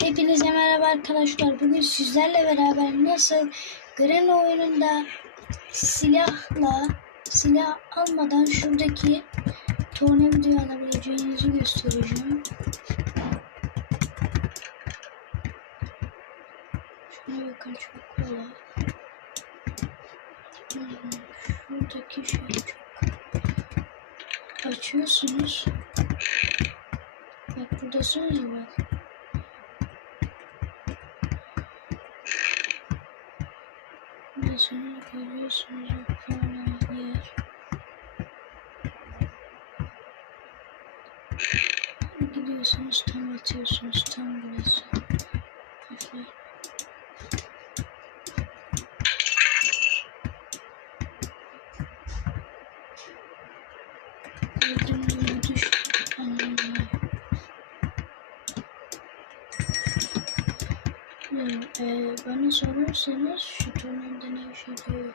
Hepinize merhaba arkadaşlar. Bugün sizlerle beraber nasıl Gren oyununda silahla silah almadan şuradaki tornavidoyu alabileceğinizi göstereceğim. Şuna bakın çok kolay. Şuradaki şey çok açıyorsunuz. Bak buradasınız ya bak. Buradasınız görüyorsunuz falan yer. Gidiyorsunuz tam atıyorsunuz tam burası. Aferin. Gördüğünüz Hmm, e, bana sorarsanız şu tornavida ne işe yarıyor,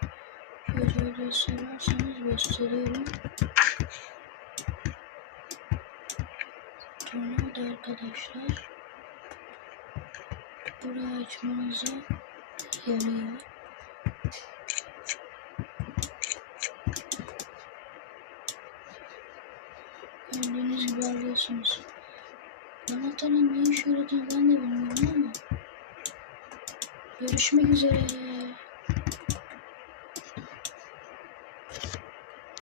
diye sorarsanız gösteriyorum. Tornavida arkadaşlar burayı açmanıza yarıyor. Gördüğünüz gibi alıyorsunuz. Anahtarın ne işe yaradığını ben de bilmiyorum ama görüşmek üzere.